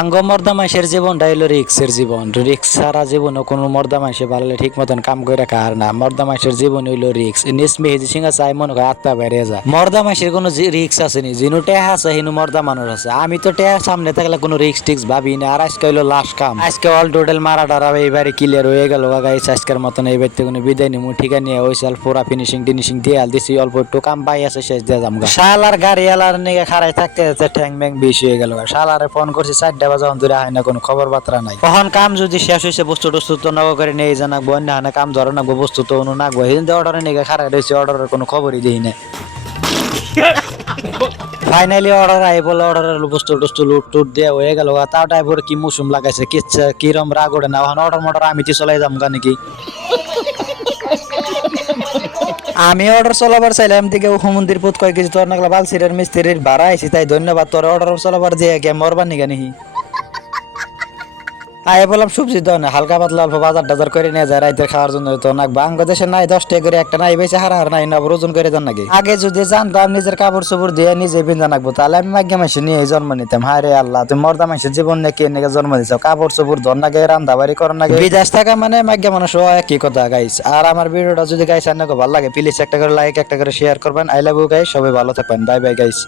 আঙ্গ মর্দা মাইসের জীবনটা হইলো রিক্সের জীবন। রিক্স ছাড়া জীবনে কোনো মর্দা মাইসে পারলে ঠিক মতন কাম করে রাখা আর না। মর্দা মাইসের জীবন হইলো রিক্স। নিস মেহেদি সিংহা চাই মনে হয় আত্মা বেরিয়ে যায়। মর্দা মাইসের কোনো রিক্স আসেনি, যিনু টেহা আছে হিনু মর্দা মানুষ আছে। আমি তো টেহা সামনে থাকলে কোনো রিক্স টিক্স ভাবি না। আর আজকে হইলো লাস্ট কাম, আজকে অল টোটাল মারা টারা এইবারে ক্লিয়ার হয়ে গেল। গাইস আজকের মতন এই বাড়িতে কোনো বিদায় নিমু, ঠিকা নিয়ে ওই সাল পুরা ফিনিশিং টিনিশিং দিয়ে আল দিছি। অল্প একটু কাম পাই আছে, শেষ দিয়ে যাম। শালার গাড়ি আলার নিয়ে খারাই থাকতে ঠ্যাং ব্যাং বেশি হয়ে গেল। শালারে ফোন করছি 4টা বাজে ধরে হয় না, কোনো খবর বার্তা নাই। তখন কাম যদি শেষ হয়েছে বস্তু টস্তু তো নগ করে নিয়ে জানাকবো, অন্য হানে কাম ধরে নাকবো, বস্তু তো অনু নাকবো। হিন্দি অর্ডারে নিয়ে খারাই রয়েছে, অর্ডারের কোনো খবরই দিই না। ফাইনালি অর্ডার আই বলে অর্ডারের বস্তু টস্তু লুট টুট দিয়ে হয়ে গেল। তাও টাইপের কি মৌসুম লাগাইছে কিচ্ছা কিরম রাগ ওঠে না। ওখানে অর্ডার মর্ডার আমি চলাই যাম গা নাকি। আমি অর্ডার চলাবার চাইলাম দিকে হুমন্দির পুত কয় কেজি তোর নাকলা বালসিরের মিস্ত্রির ভাড়া আইছি, তাই ধন্যবাদ। তোর অর্ডার চলাবার যে গে মরবার নিগা নিহি। আয় বললাম সবজি দাও না, হালকা পাতলা অল্প বাজার টাজার করে নিয়ে যায় রাইতের খাওয়ার জন্য। তো না বাংলাদেশে নাই 10 টাকা করে একটা, নাই বেশি হার নাই না ওজন করে দেন নাকি। আগে যদি জানতাম নিজের কাপড় চোপড় দিয়ে নিজে বিন্দা নাকবো, তাহলে আমি মাগ্যা মাসে নিয়ে জন্ম নিতাম। হায় রে আল্লাহ, তুমি মর্দা মাসের জীবন নিয়ে কে নিয়ে জন্ম দিচ্ছ? কাপড় চোপড় ধর নাগে, রান্না বাড়ি করার নাগে। বিদেশ থাকা মানে মাগ্যা মানুষ একই কথা গাইস। আর আমার ভিডিওটা যদি গাইস আপনাকে ভালো লাগে প্লিজ একটা করে লাইক একটা করে শেয়ার করবেন। আই লাভ ইউ গাইস, সবাই ভালো থাকবেন। Bye bye guys.